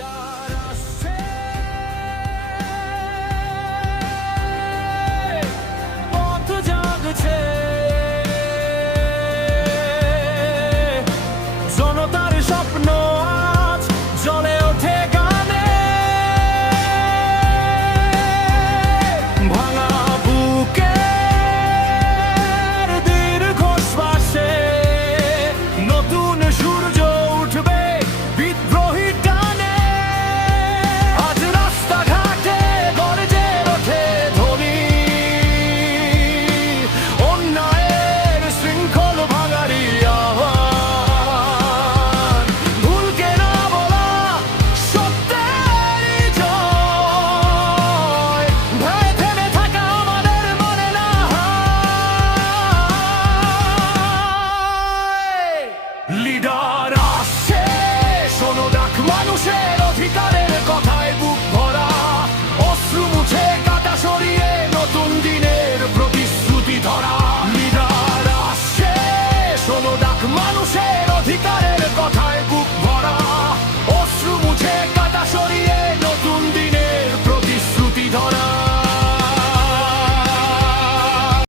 Leader আসছে, পথ জাগছে, জনতার স্বপ্ন আজ জ্বলে ওঠে গানে। ভাঙা বুকের দীর্ঘশ্বাসে নতুন সূর্য উঠবে বিদ্রোহী টানে। আজ রাস্তাঘাটে গর্জে ওঠে ধ্বনি, অন্যায়ের শৃঙ্খল ভাঙারি আহ্বান। ভুলকে না বলা সত্যেরই জয়, ভয়ে থেমে থাকা আমাদের মনে না হয়। লিডার